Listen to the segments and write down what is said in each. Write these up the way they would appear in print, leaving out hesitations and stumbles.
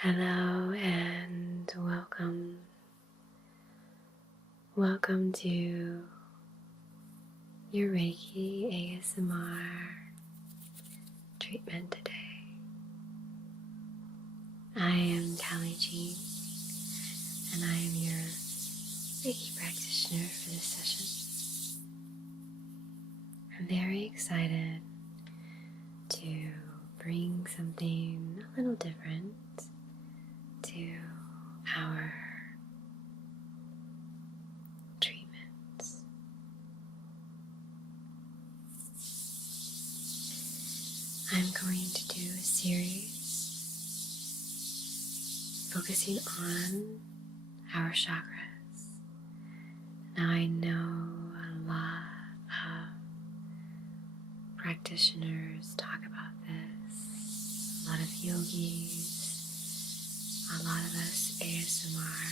Hello and welcome. Welcome to your Reiki ASMR treatment today. I am Callie Jean and I am your Reiki practitioner for this session. I'm very excited to bring something a little different to our treatments. I'm going to do a series focusing on our chakras. Now I know a lot of practitioners talk about this, a lot of yogis, a lot of us ASMR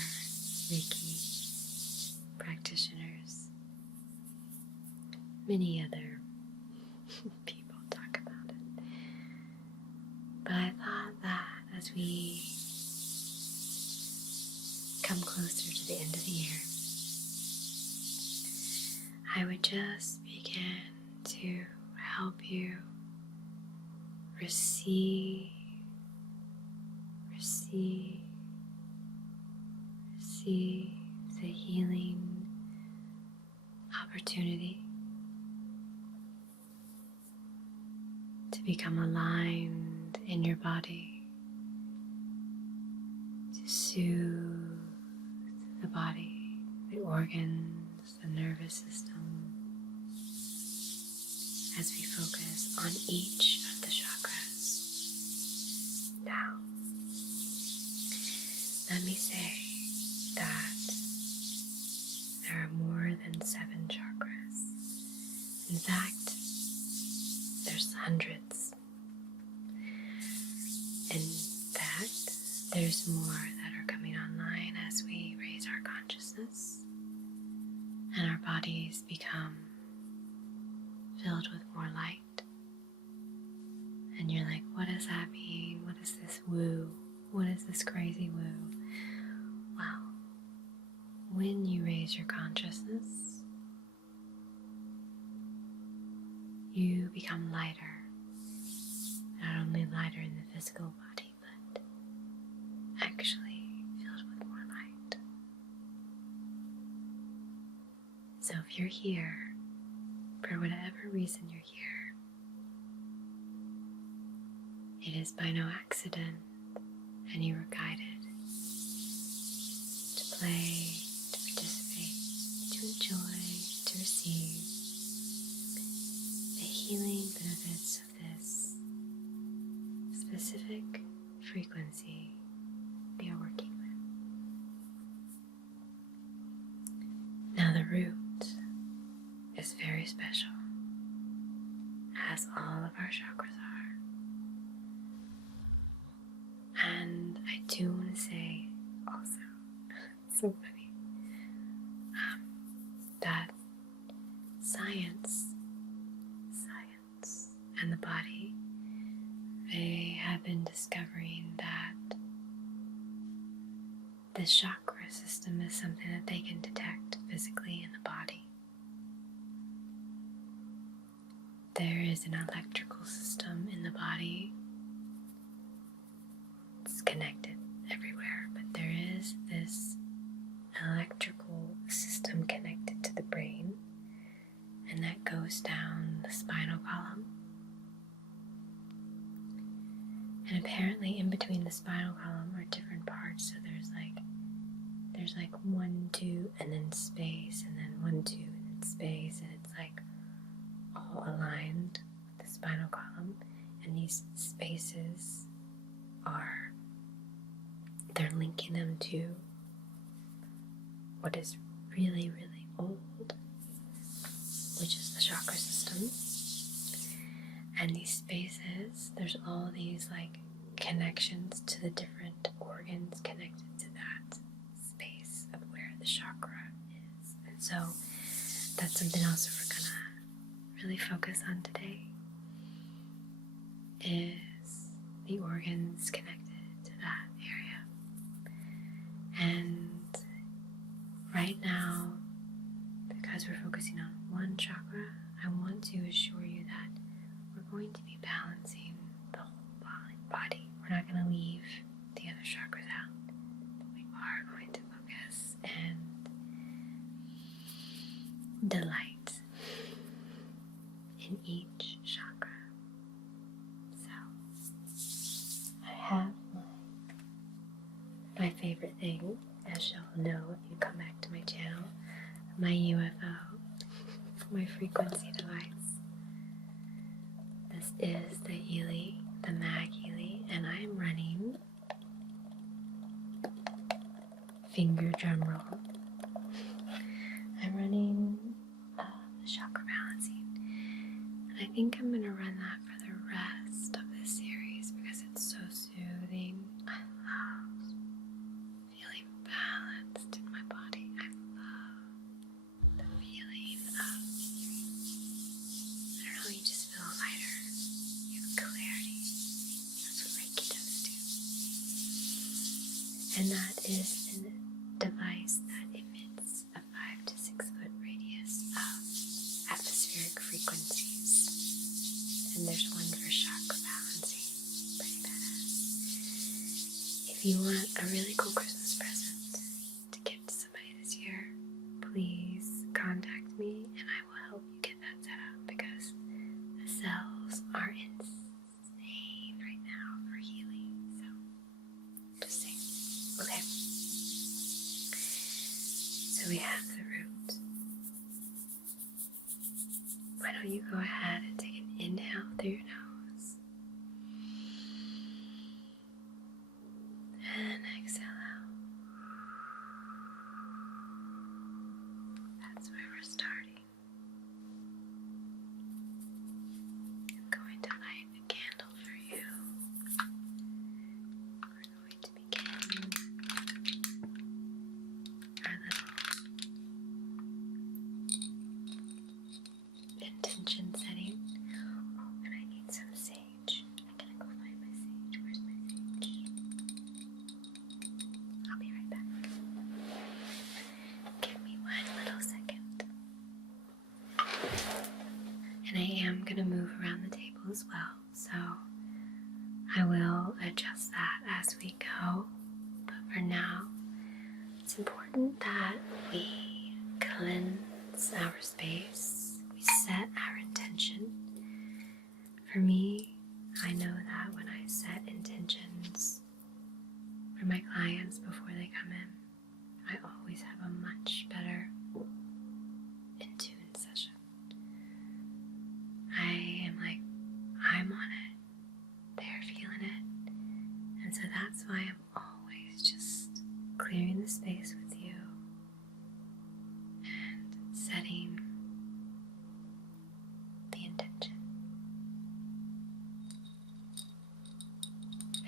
Reiki practitioners, many other people talk about it. But I thought that as we come closer to the end of the year, I would just begin to help you receive the healing opportunity to become aligned in your body, to soothe the body, the organs, the nervous system, as we focus on each of the chakras. Now, let me say that there are more than 7 chakras. In fact, there's hundreds. In fact, there's more that are coming online as we raise our consciousness and our bodies become filled with more light. And you're like, what does that mean? What is this woo? What is this crazy woo? Well, when you raise your consciousness, you become lighter. Not only lighter in the physical body, but actually filled with more light. So if you're here, for whatever reason you're here, it is by no accident, and you were guided to play, to participate, to enjoy, to receive the healing benefits of this specific frequency we are working with. Now the root is very special, as all of our chakras are. And I do want to say also, it's so funny, that science and the body, they have been discovering that this chakra system is something that they can detect physically in the body. There is an electrical system in the body. It's connected everywhere, but there is this electrical system connected to the brain, and that goes down the spinal column. And apparently in between the spinal column are different parts, so there's like 1, 2, and then space, and then 1, 2, and then space, and it's like all aligned with the spinal column. And these spaces they're linking them to what is really, really old, which is the chakra system. And these spaces, there's all these like connections to the different organs connected to that space of where the chakra is. And so that's something else that we're gonna really focus on today, is the organs connected to that area. focusing on one chakra, I want to assure you that we're going to be balancing the whole body. We're not going to leave the other chakras out. We are going to focus and delight in each chakra. So, I have my favorite thing, as you'll know if you come back to my channel, my UFO, my frequency device. This is the Healy, the MagHealy, and I am running, finger drum roll, I'm running the chakra balancing. And I think I'm going to run that for the rest of this series because it's so soothing. I love feeling balanced in my body. I love the feeling of, I don't know, you just feel lighter. You have clarity. That's what Reiki does too. And that is a device that emits a 5 to 6 foot radius of atmospheric frequencies. And there's one for chakra balancing. Pretty badass. If you want a really cool Christmas present to give to somebody this year, please contact me and I will help you get that set up because the cells are insane right now for healing. So, just saying. Okay. So we have the root. Why don't you go ahead and take an inhale through your nose and exhale out. That's where we're starting. I'm going to light a candle for you. We're going to begin our little intention setting. Oh, and I need some sage. I gotta go find my sage. Where's my sage? I'll be right back. Give me one little second. And I am gonna move around the table as well, so I will adjust that as we go. But for now, it's important that we cleanse our space. We set our intention. For me, I know that when I set intentions for my clients before they come in, I always have a much better in tune session. I am like, I'm on it. They're feeling it. And so that's why I'm always just clearing the space with you and setting the intention.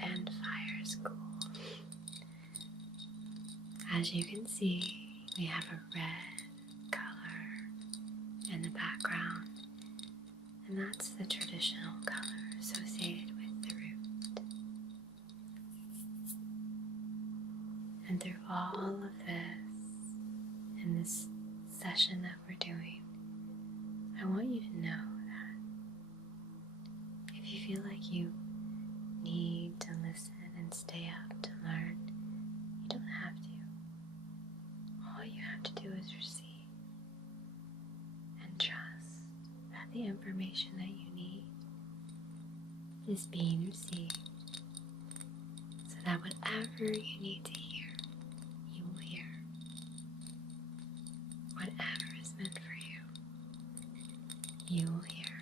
And fire is cool. As you can see, we have a red color in the background, and that's the traditional color associated with the root. And through all of this, in this session that we're doing, I want you to know that if you feel like you need to listen and stay up to learn, you don't have to. All you have to do is receive and trust that the information that you need is being received, so that whatever you need to hear, you will hear. Whatever is meant for you, you will hear.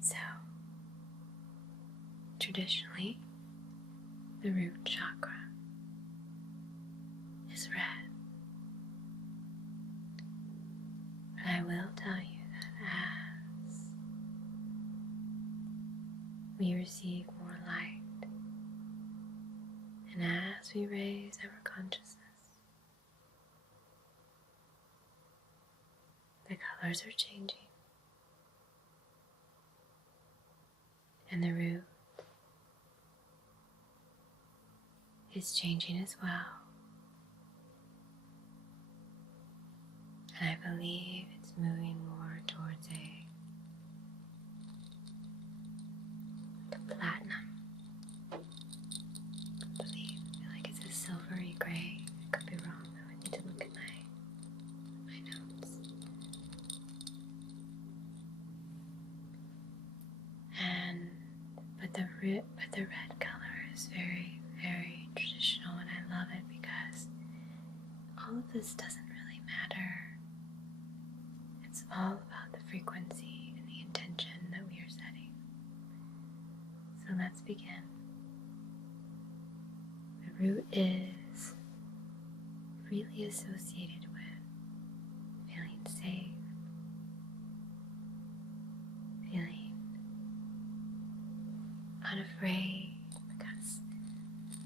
So, traditionally, the root chakra is red. But I will tell you that as we receive more light and as we raise our consciousness, the colors are changing. And the root is changing as well. And I believe it's moving more towards the platinum. I feel like it's a silvery gray. I could be wrong though. I need to look at my notes. But the red color is very, very traditional, and I love it because all of this doesn't really matter. It's all about the frequency and the intention that we are setting. So let's begin. The root is really associated with feeling safe, feeling unafraid, because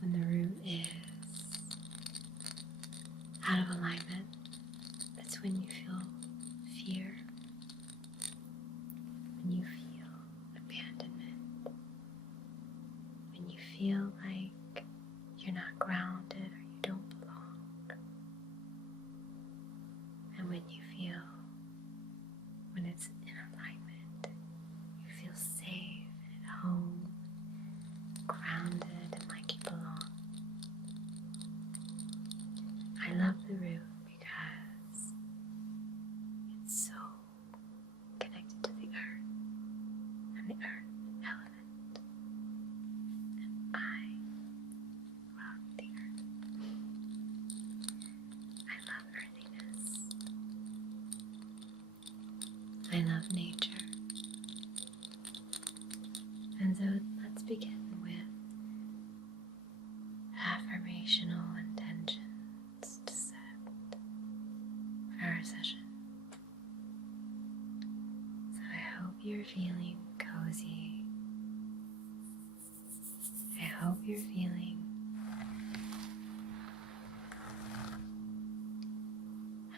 when the root is out of alignment, that's when you feel fear, when you feel abandonment, when you feel like you're not grounded or you don't belong, and when you feel, when it's in alignment, you feel safe and at home, grounded and like you belong. I love the root because it's so connected to the earth and the earth element. And I love the earth. I love earthiness. I love nature. And so let's begin with affirmational intentions to set for our session. So I hope you're feeling cozy. I hope you're feeling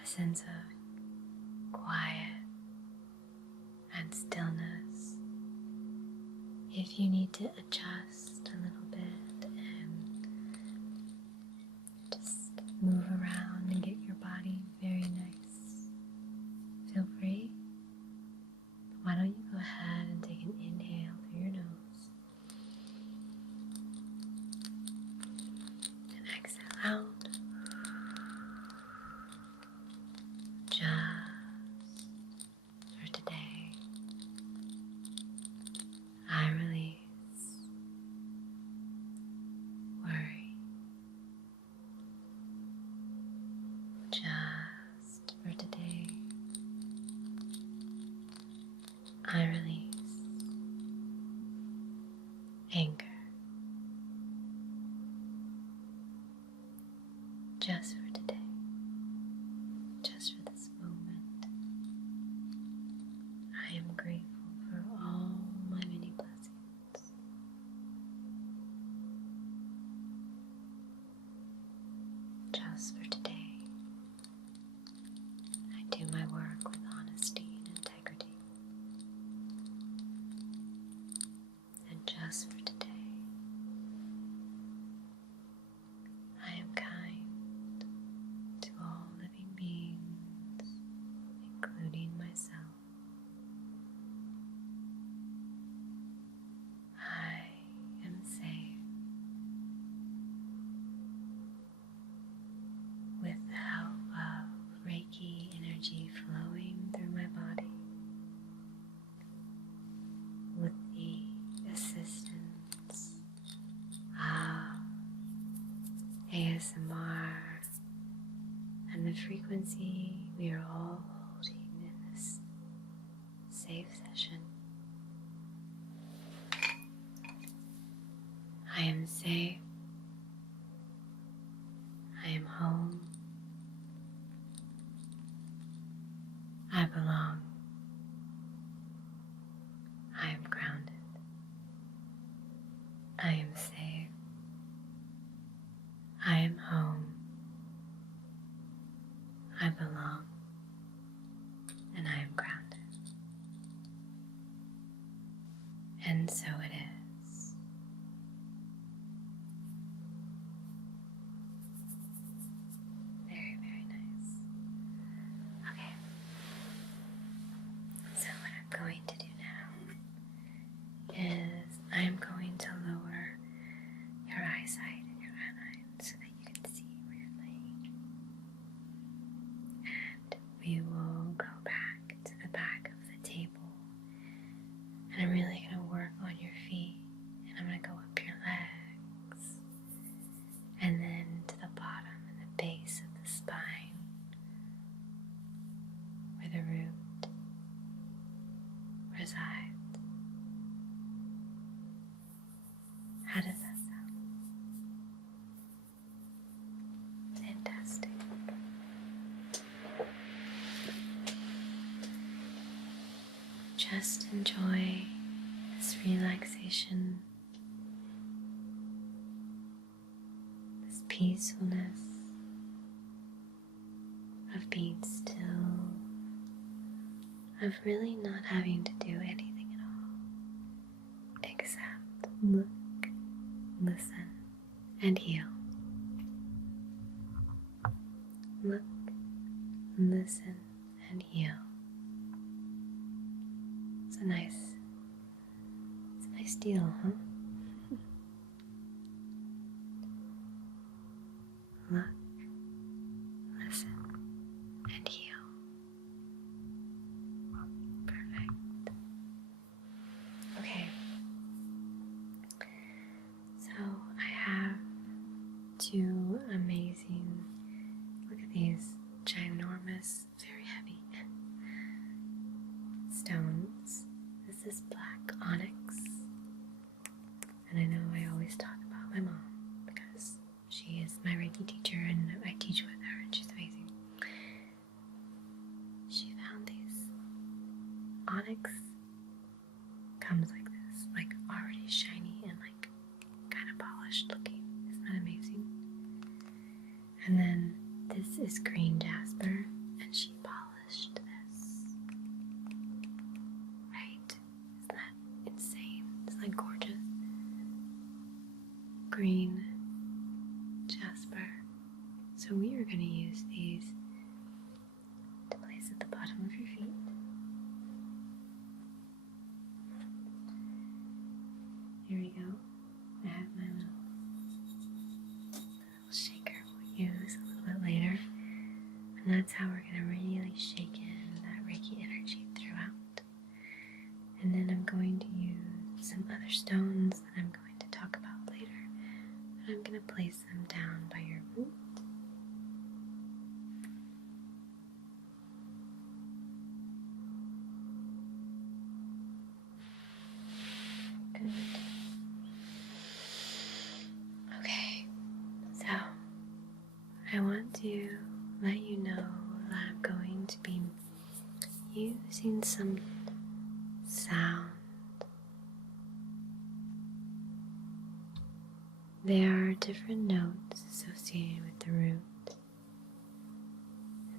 a sense of quiet and stillness. If you need to adjust a little bit and just move around and get your body very nice, feel free. Why don't you go ahead and take an inhale through your nose and exhale out. Just for today, I release worry. Just for today, I release anger. Just for today, just for this moment, I am grateful for all my many blessings. Just for today, I do my work with honesty and integrity. And just for today, I am kind to all living beings, including myself. I am safe with the help of Reiki energy flowing through my body, with the assistance of ASMR and the frequency we are all holding in this safe session. I am safe. I am home. I belong. I am grounded. I am safe. I am home. I belong. And I am grounded. And so it is. Very, very nice. Okay, How does that sound? Fantastic. Just enjoy this relaxation, this peacefulness of being still, of really not having to do anything at all, except look, listen, and heal. Look, listen, and heal. It's a nice deal, huh? Look, listen, and heal. Perfect. Okay. So I have two amazing, look at these ginormous, very heavy stones. This is black onyx. And I know I always talk about my mom because she is my Reiki teacher and I teach with her and she's amazing. She found these onyx, comes like this, like already shiny and like kind of polished looking. Isn't that amazing? And then this is green jasper and she polished this. Right? Isn't that insane? Isn't that gorgeous? Green jasper. So we are going to use these to place at the bottom of your feet. Here we go. I have my little shaker we'll use a little bit later. And that's how we're going to really shake in that Reiki energy throughout. And then I'm going to use some other stones that I'm going to talk about later. And I'm going to place them down by your root. Good. Okay, so I want to let you know that I'm going to be using some sound. There are different notes associated with the root.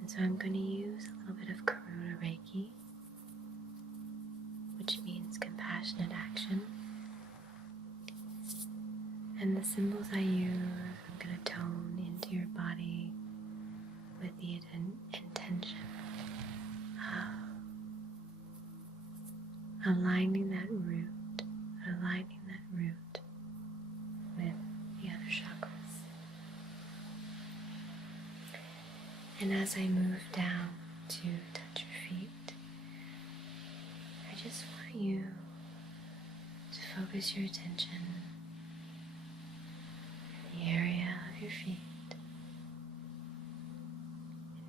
And so I'm going to use a little bit of Chakra Reiki, which means compassionate action. And the symbols I use, I'm going to tone into your body with the intention of aligning that root with the other chakras. And as I move down to touch your feet, I just want you to focus your attention in the area of your feet.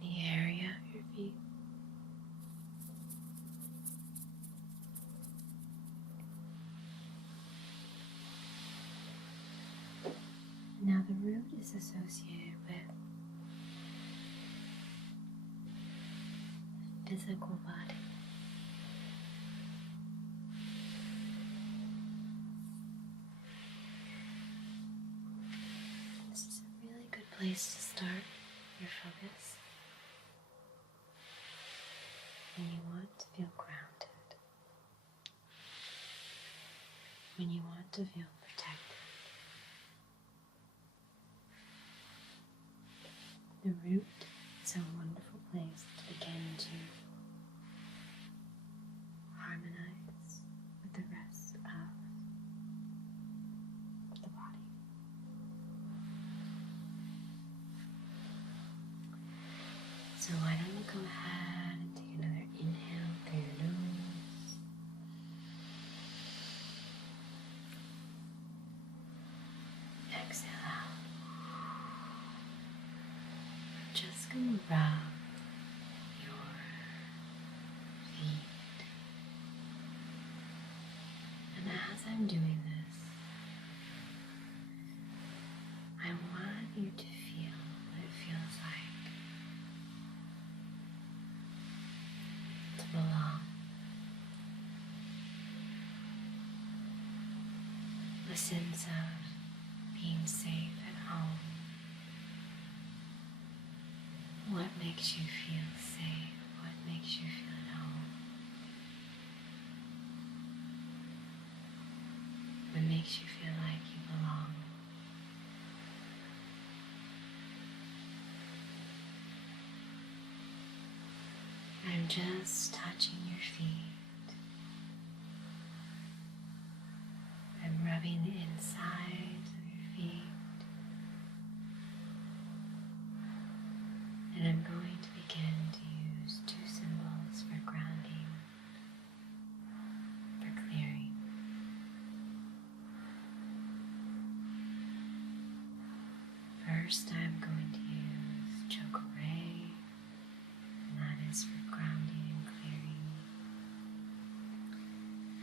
In the area of your feet. Now the root is associated with the physical body. This is a really good place to start your focus when you want to feel grounded, when you want to feel protected. The root is a wonderful place to begin to harmonize with the rest of the body. So why don't you go ahead and take another inhale through your nose. Exhale out. Just going to rub your feet. And as I'm doing this, a sense of being safe at home. What makes you feel safe? What makes you feel at home? What makes you feel like you belong? I'm just touching your feet. I'm rubbing the inside of your feet. And I'm going to begin to use two symbols for grounding, for clearing. First, I'm going to use Chakra Reiki, and that is for grounding and clearing.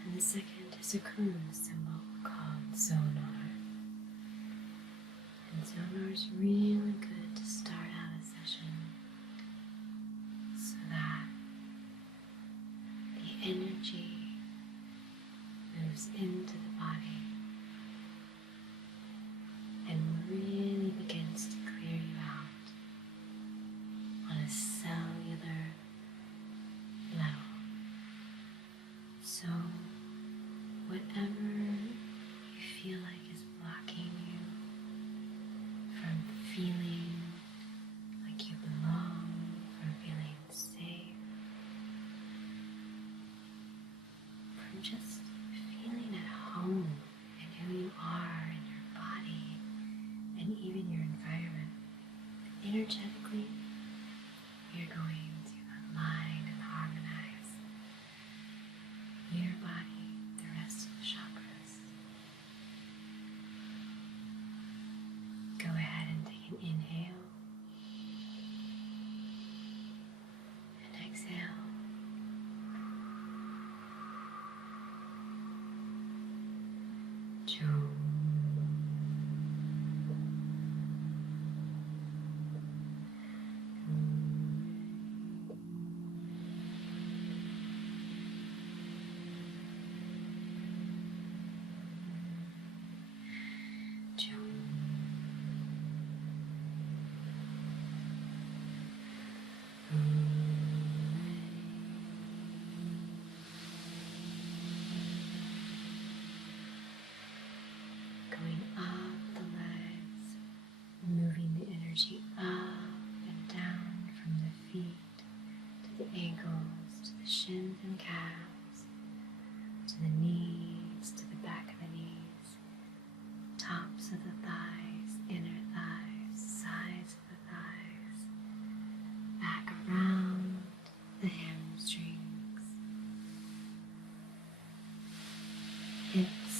And the second is a Kun symbol called Sonar. And Sonar is really good to start out a session so that the energy moves into the body and really begins to clear you out on a cellular level. So whatever you feel like is blocking you from feeling like you belong, from feeling safe, from just feeling at home in who you are in your body and even your environment. Energetically, you're going to align and harmonize your body, the rest of the chakras. Go ahead and take an inhale and exhale. Going up the legs, moving the energy up and down from the feet to the ankles, to the shins and calves, to the knees, to the back of the knees, tops of the thighs, inner thighs, sides of the thighs, back around the hamstrings, hips,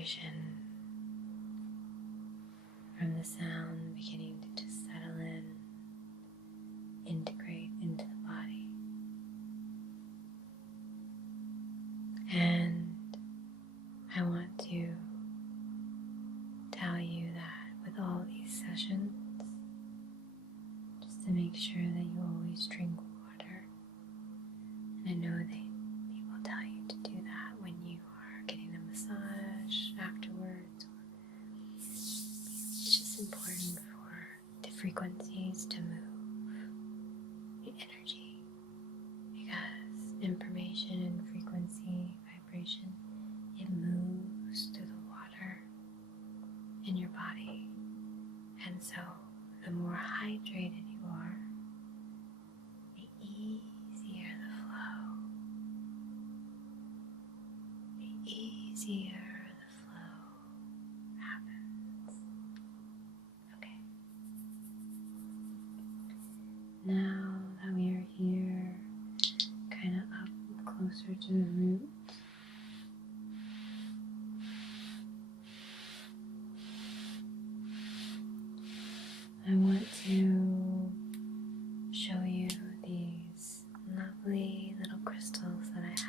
vibration from the sound beginning to just settle in, integrate into the body. And I want to tell you that with all these sessions, just to make sure that you always drink water. And I know that people tell you to do that when you are getting a massage afterwards. It's just important for the frequencies to move, the energy, because information and frequency, vibration, it moves through the water in your body. And so the more hydrated you are, the easier the flow. The easier the flow happens. Okay. Now that we are here, kind of up closer to the root, I want to show you these lovely little crystals that I have.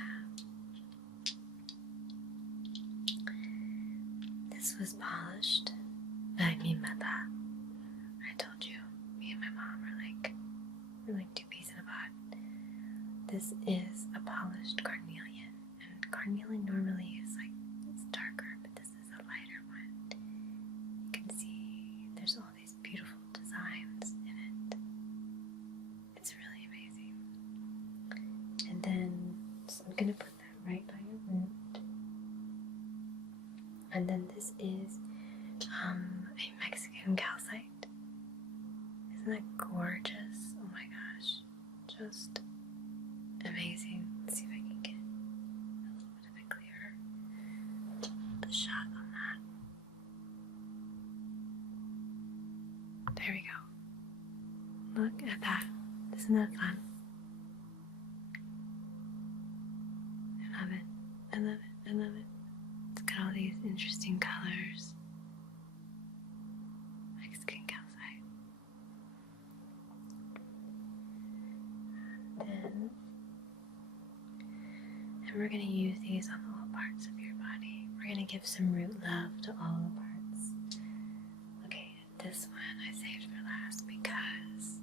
This was polished by me and that. I told you, me and my mom we're like two peas in a pod. This is a polished carnelian, and carnelian normally is it's darker, but this is a lighter one. You can see there's all these beautiful designs in it. It's really amazing. And then, so I'm going to put that right by your root. And then this is a Mexican calcite. Isn't that gorgeous? Oh my gosh. Just amazing. Let's see if I can get a little bit of it clearer. The shot on that. There we go. Look at that. Isn't that fun? I love it. I love it. I love it. It's got all these interesting colors. Mexican calcite. And we're going to use these on all parts of your body. We're going to give some root love to all the parts. Okay, this one I saved for last because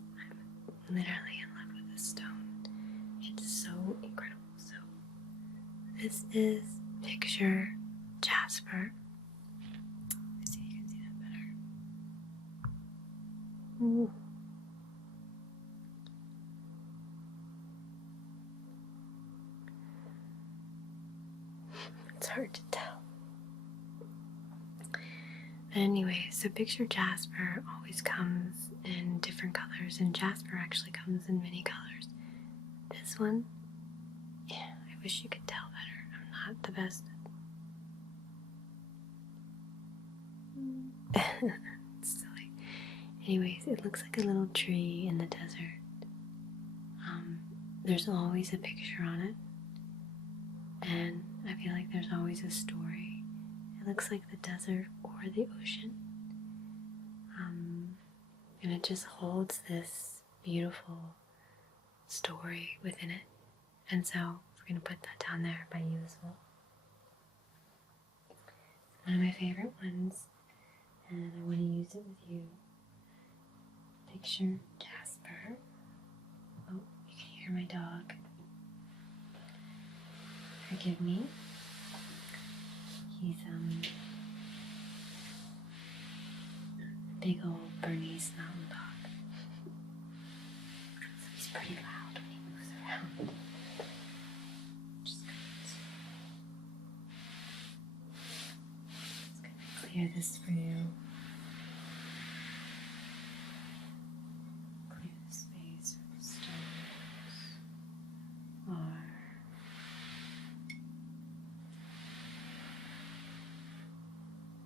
I'm literally in love with this stone. It's so incredible. So this is picture jasper. Let's see if you can see that better. Ooh. It's hard to tell. But anyway, so picture jasper always comes in different colors, and jasper actually comes in many colors. This one, yeah, I wish you could tell better. I'm not the best. It's silly. Anyways, it looks like a little tree in the desert. There's always a picture on it. And I feel like there's always a story. It looks like the desert or the ocean. And it just holds this beautiful story within it. And so we're going to put that down there by you as well. It's one of my favorite ones. And I want to use it with you. Picture jasper. Oh, you can hear my dog. Forgive me. He's a big old Bernese mountain dog. So he's pretty loud when he moves around. Just gonna clear this for you. Clear the space with the stones. Or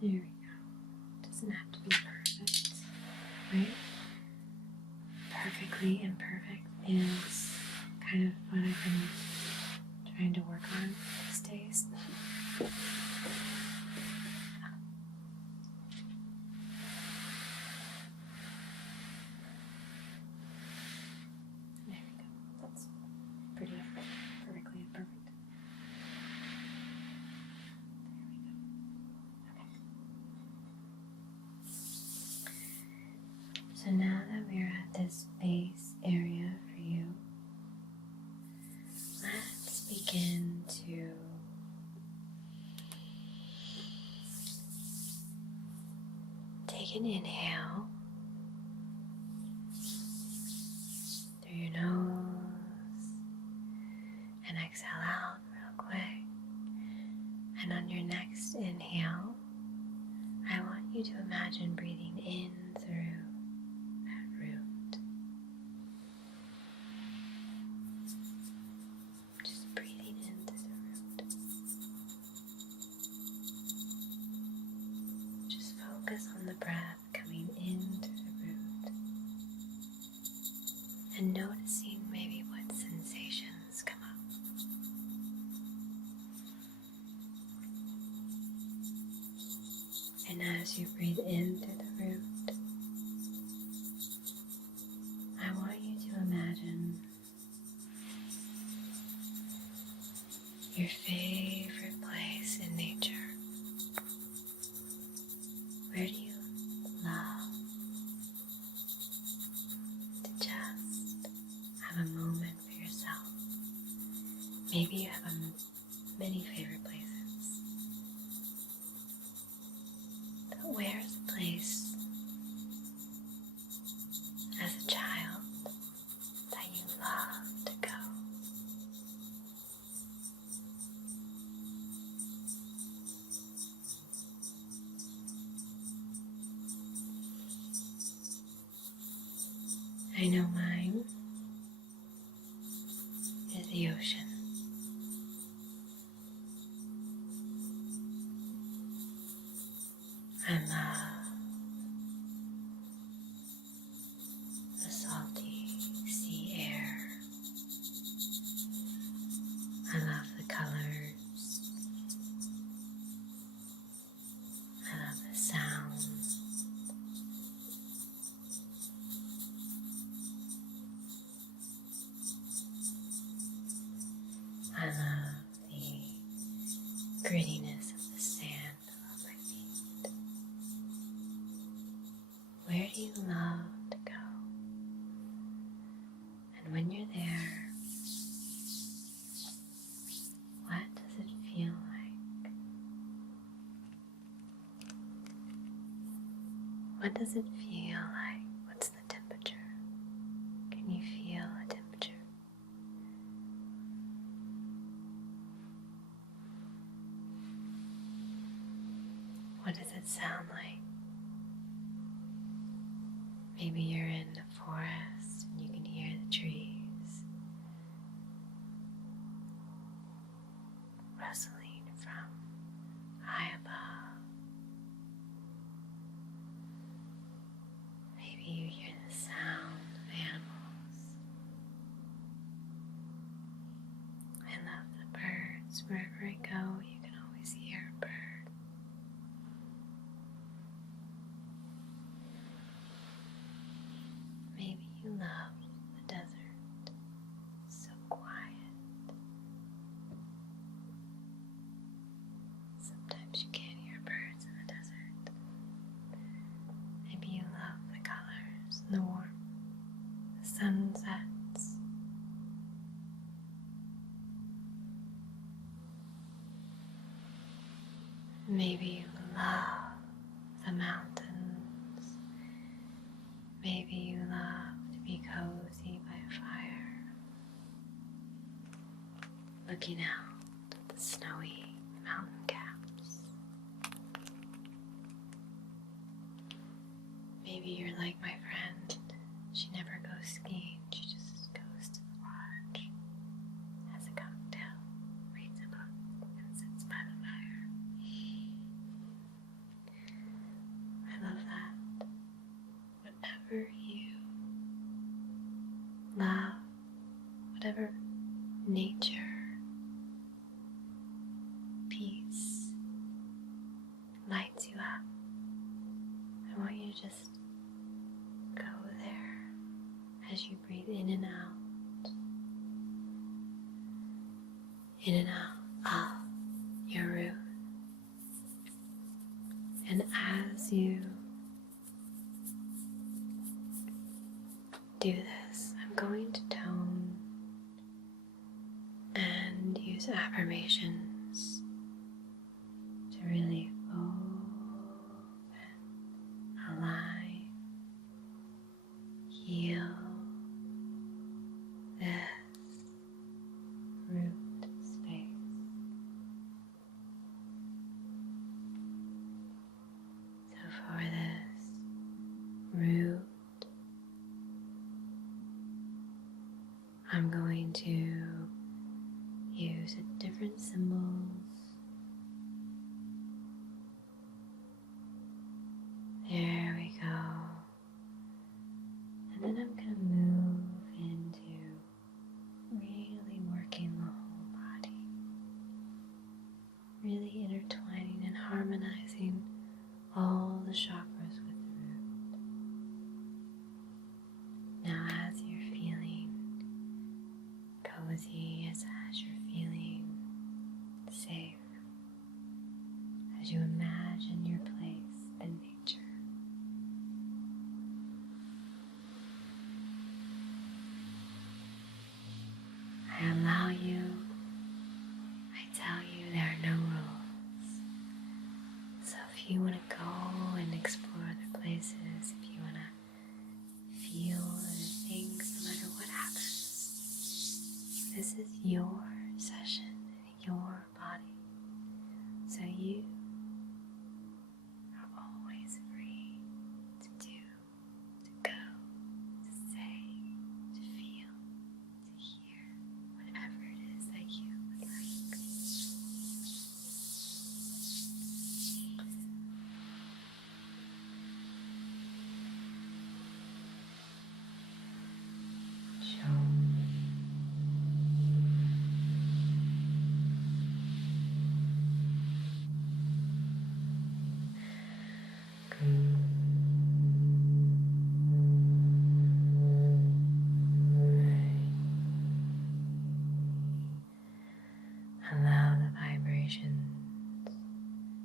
there we go. Doesn't have to be perfect, right? Perfectly imperfect is kind of what I've been trying to work on these days. can inhale through your nose and exhale out real quick. And on your next inhale, I want you to imagine breathing in through that root. Just breathing in through the root. Just focus on the breath coming in through the root and noticing maybe what sensations come up. And as you breathe in through the root, I want you to imagine your favorite place in nature. Where do you love to just have a moment for yourself? Maybe you have many favorite places. But where's a place as a child that you love to go? I know mine is the ocean. I love the salty sea air. I love the colors. I love the sounds. I love the grittiness of the sand below my feet. Where do you love to go? And when you're there, what does it feel like? What does it feel like? What's the temperature? Can you feel a temperature? What does it sound like? Maybe you're in a forest and you can hear the trees rustling from high above. Maybe you hear the sound of animals. I love the birds. Wherever I go, you can always hear a bird. Maybe you love the desert. It's so quiet. Sometimes you can't hear birds in the desert. Maybe you love the colors and the warmth, the sunsets. Maybe you love the mountains. Maybe you love to be cozy by a fire, looking out at the snowy mountain caps. Maybe you're like my friend. She never goes skiing. She just goes to the lodge, has a cocktail, reads a book, and sits by the fire. I love that. Whatever you love, whatever nature, peace lights you up, I want you to just go there as you breathe in and out of your root. And as you do this, I'm going to tone and use affirmations to really open, allow I'm going to use different symbols. There we go. And then I'm going to move into really working the whole body. Really intertwining and harmonizing all the chakras with the root. Now as you're feeling cozy, as you're feeling safe, as you imagine your place in nature, I allow you, I tell you there are no rules. So if you want to go and explore other places, if you want to feel other things, no matter what happens, this is your session, your body. So you are always free to do, to go, to say, to feel, to hear, whatever it is that you would like. Allow the vibrations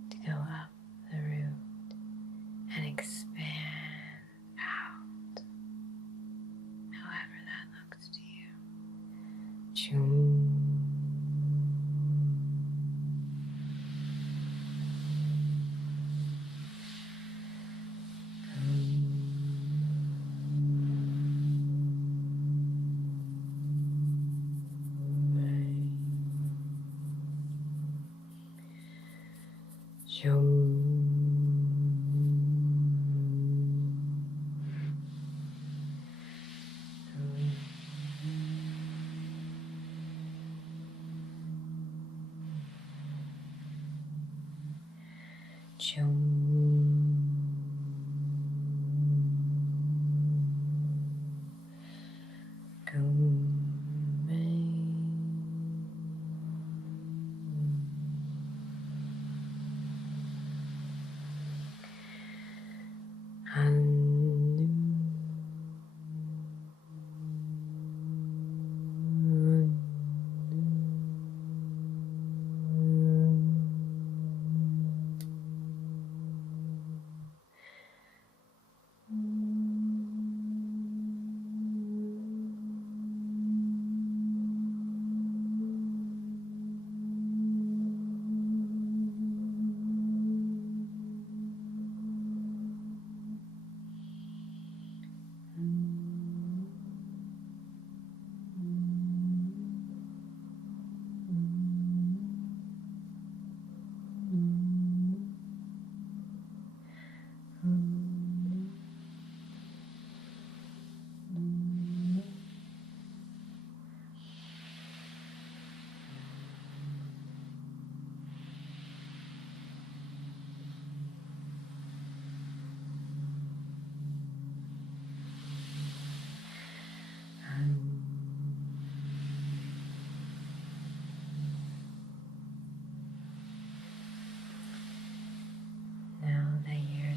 to go up the root and expand out, however that looks to you.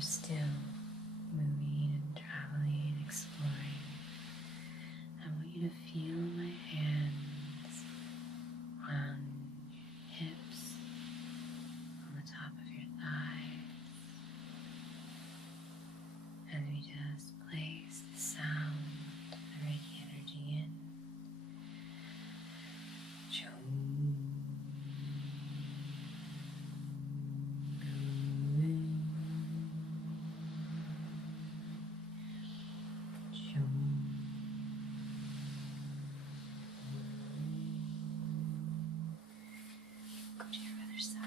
Still moving and traveling, exploring, I want you to feel my hands on your hips, on the top of your thighs, as we just place the sound of the Reiki energy in. Go to your other side.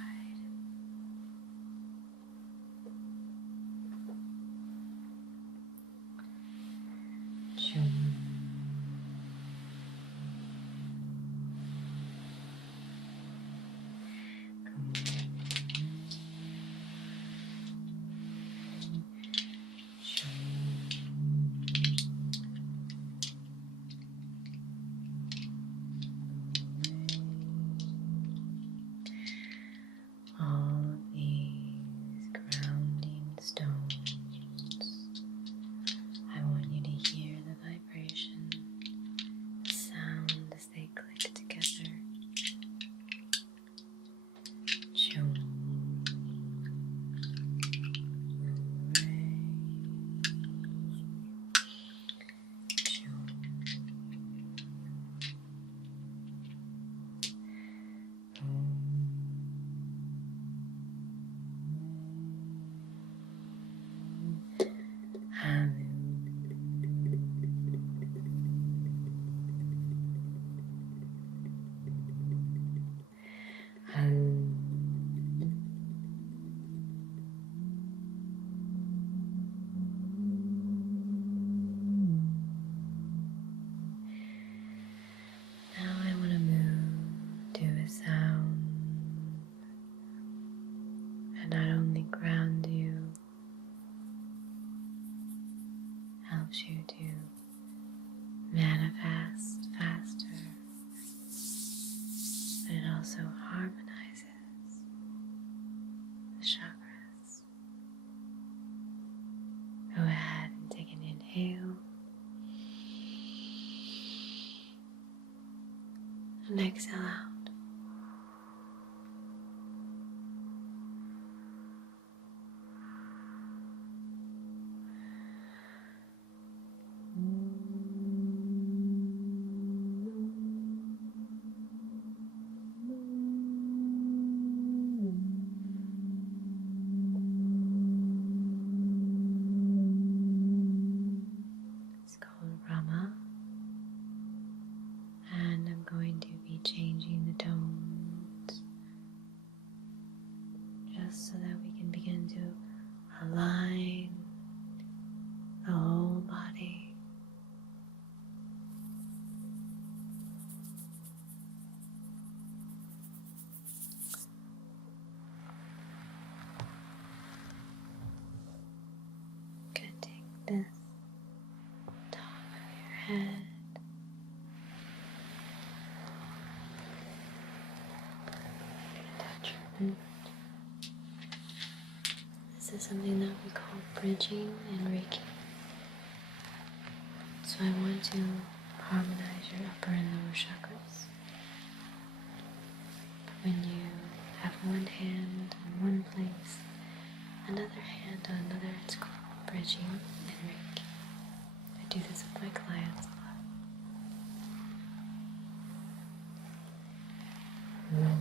helps you to manifest faster, but it also harmonizes the chakras. Go ahead and take an inhale and exhale out. And I'm going to be changing the tones just so that we can begin to align the whole body. I'm going to take this top of your head. This is something that we call bridging in Reiki. So I want to harmonize your upper and lower chakras. But when you have one hand on one place, another hand on another, it's called bridging in Reiki. I do this with my clients a lot.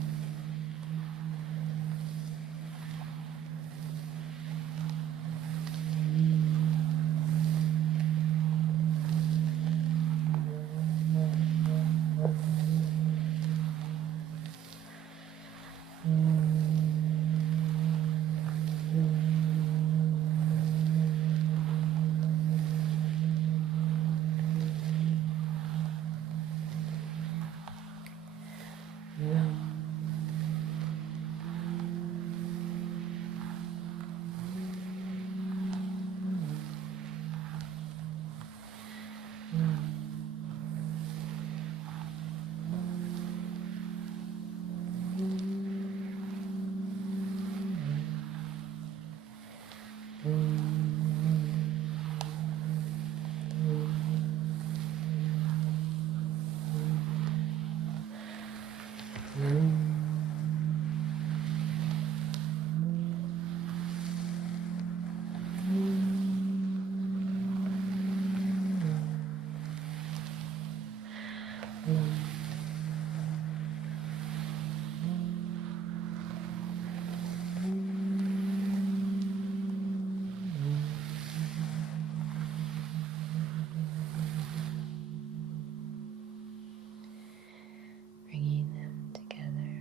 Bringing them together,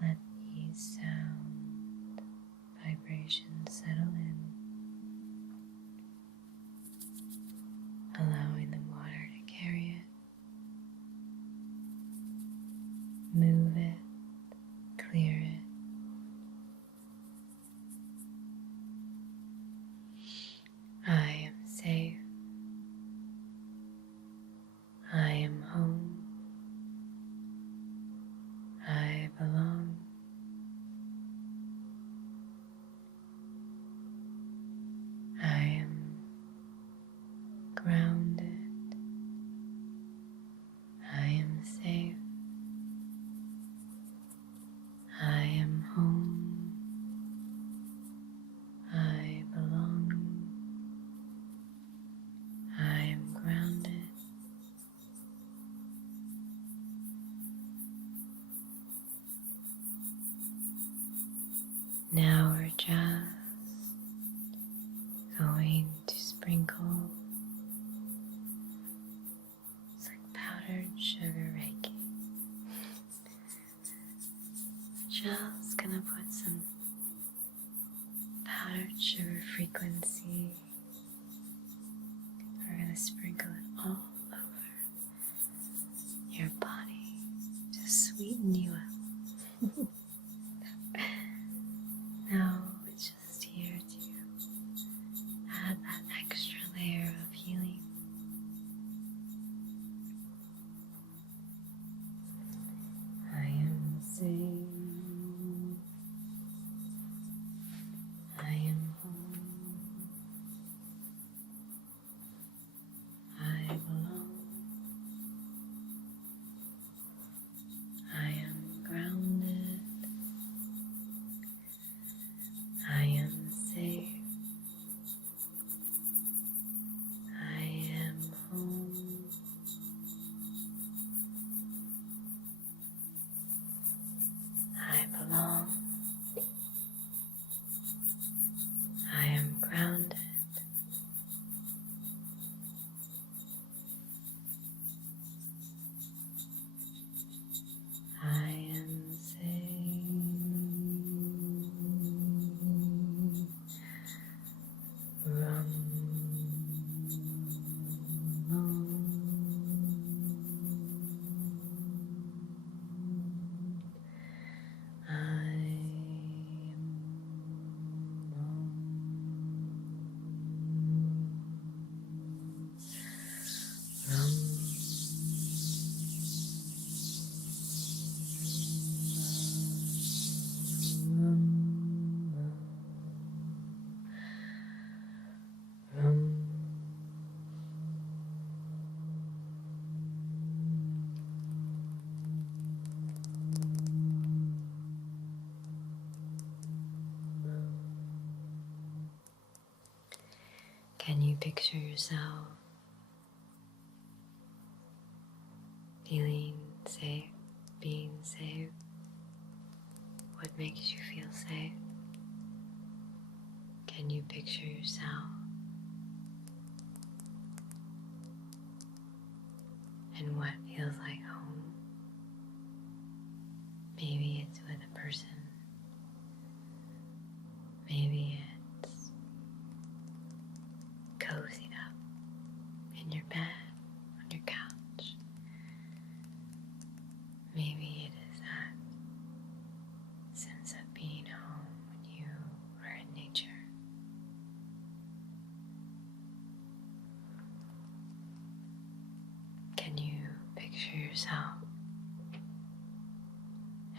let these sound vibrations settle in, allowing the water to carry it, move it, clear it. I am safe. I am home. I belong. I am grounded. I am safe. I am home. I belong. I am grounded. Now we're just going to sprinkle. It's like powdered sugar Reiki. Just gonna put some powdered sugar frequency. We're gonna sprinkle it all over your body to sweeten you up. Now it's just here to add that Can you picture yourself feeling safe, being safe? What makes you feel safe? Can you picture yourself and what feels like home? Maybe it's with a person. Maybe it's cozied up in your bed, on your couch. Maybe it is that sense of being home when you are in nature. Can you picture yourself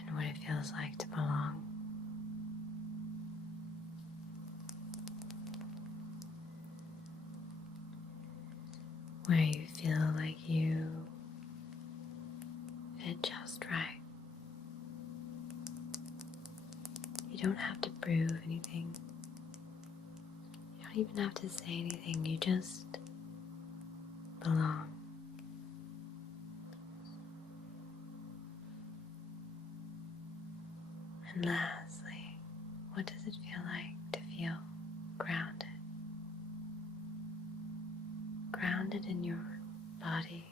and what it feels like to belong? Where you feel like you fit just right. You don't have to prove anything. You don't even have to say anything. You just belong. And lastly, what does it feel like to feel grounded? Grounded in your body.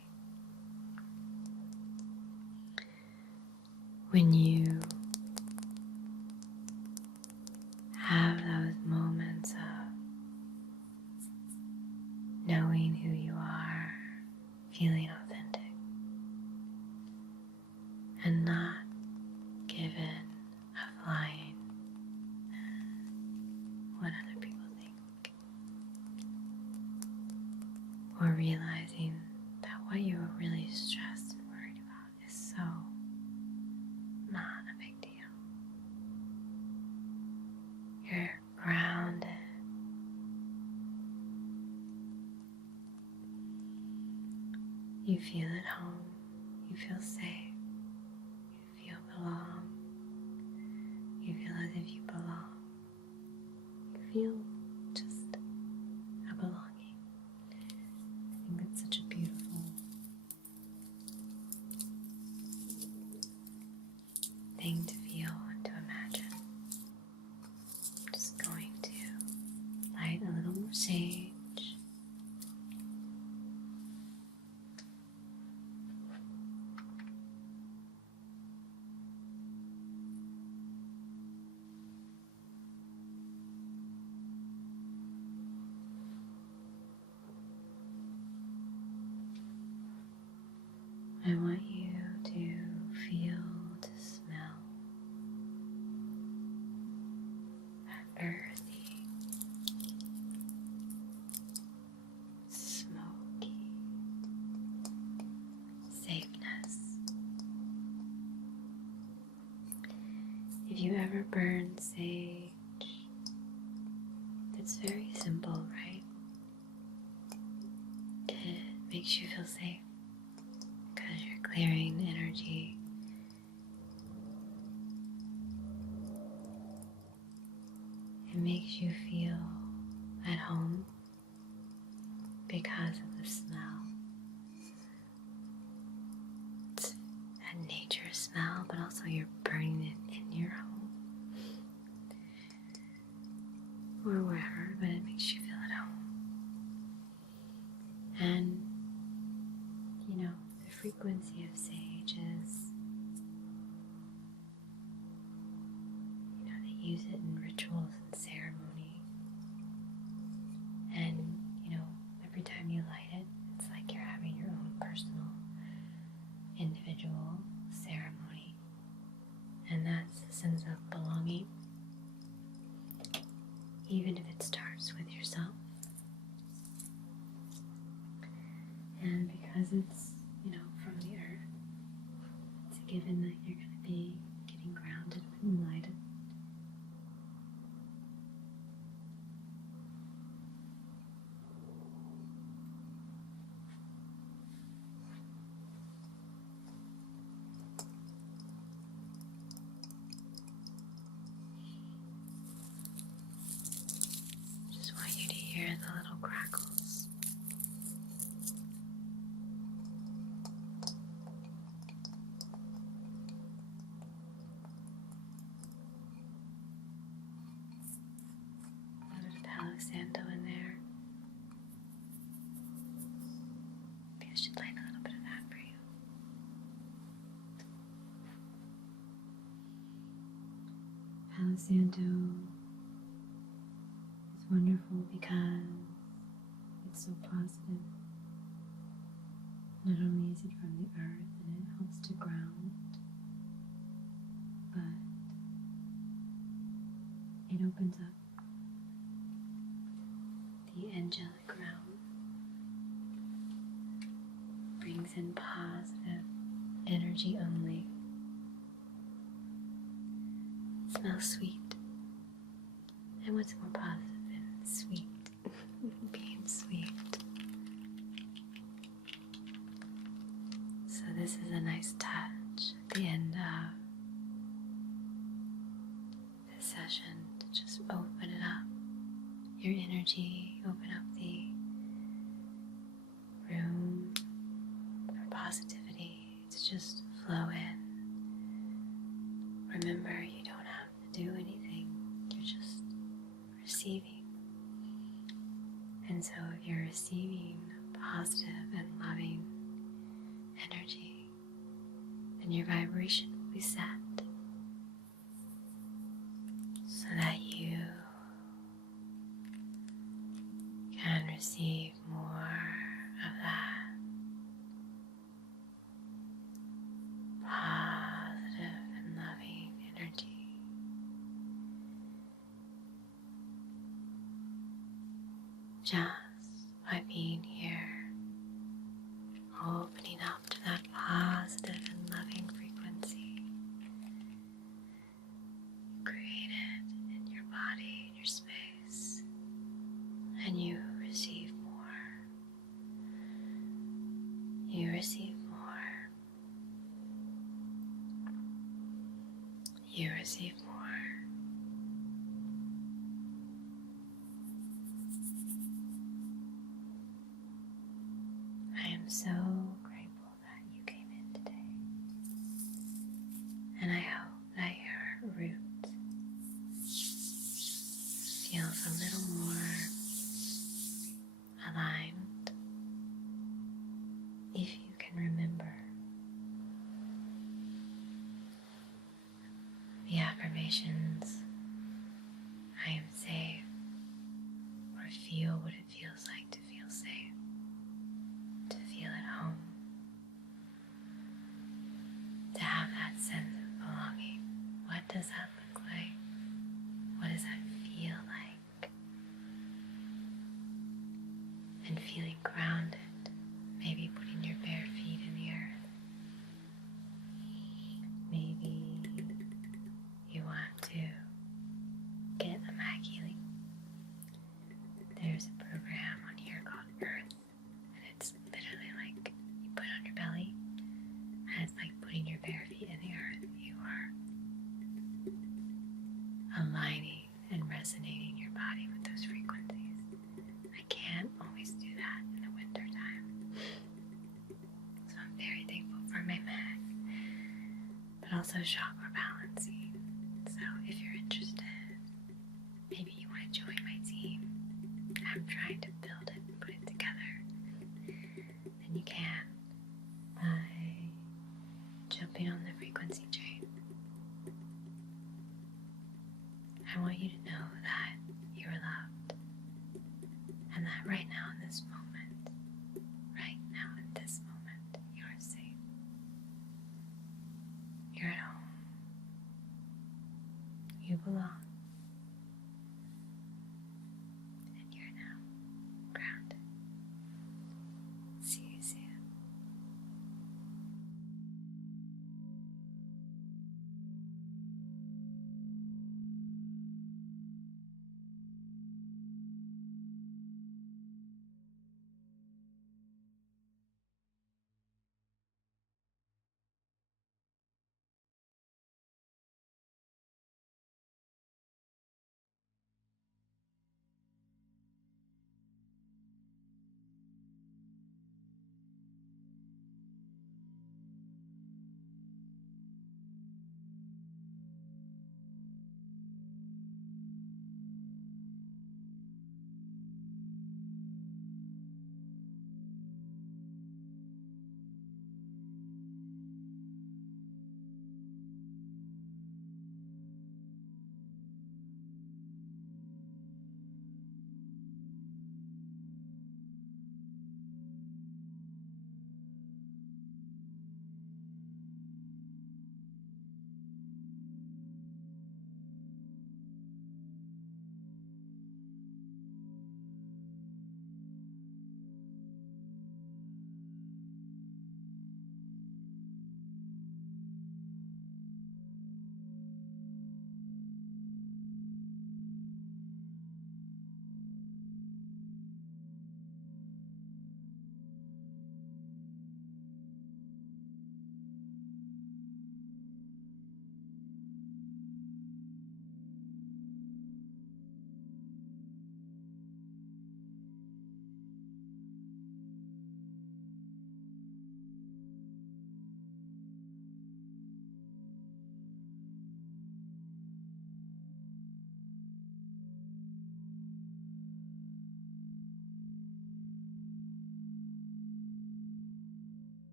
When you have those moments of knowing who you are, feeling authentic, and not given a flying what other people think, or realizing that what you are really stressed and worried about is so not a big deal. You're grounded. You feel at home. You feel safe. You feel belong. You feel as if you belong. You feel just a belonging. I think that's such a beautiful thing to feel and to imagine. I'm just going to light a little more sage. I want you to feel, to smell that earthy, smoky safeness. If you ever burn sage, it's very simple, right? It makes you feel safe. Because you're clearing energy. It makes you feel at home because of the smell. It's a nature smell, but also you're burning it in your home. Or wherever, but it makes you feel at home. And, you know, the frequency of sage is, you know, they use it in rituals and ceremony. And, you know, every time you light it, it's like you're having your own personal, individual ceremony. And that's a sense of belonging. Even if it starts with yourself. And because it's, you know, from the earth, it's a given that you're going to be getting grounded when you light it. Just want you to hear the little crackle. Palo Santo in there. Maybe I should light a little bit of that for you. Palo Santo is wonderful because it's so positive. Not only is it from the earth and it helps to ground, but it opens up the angelic realm, brings in positive energy only. It smells sweet. And what's more positive than sweet? Being sweet. So this is a nice touch at the end of this session to just open it up, your energy, open up the room for positivity to just flow in. Remember, you don't have to do anything, you're just receiving. And so if you're receiving positive and loving energy, then your vibration will be set so that you can receive more of that positive and loving energy. Just by being here, opening up to that positive and loving frequency created in your body, in your space, and you receive more. You receive more. You receive more. I am so grateful that you came in today, and I hope that your root feels a little more aligned if you can remember the affirmations, I am safe, or feel what it feels like to feel safe, to feel at home, to have that sense of belonging. What does that look like? What does that feel like? And feeling grounded, maybe putting your bare feet in the earth. Maybe you want to get a MagHealy. There's a program on here called Earth, and it's literally like you put it on your belly, and it's like putting your bare feet in the earth. You are aligning and resonating your body with those frequencies. I can't always do that in the winter time, so I'm very thankful for my mag, but also chakra balancing. So if you're interested, maybe you want to join my team. I'm trying to build it and put it together, then you can by jumping on the frequency chain. I want you to know that you are loved, and that right now in this moment, you are safe. You're at home. You belong.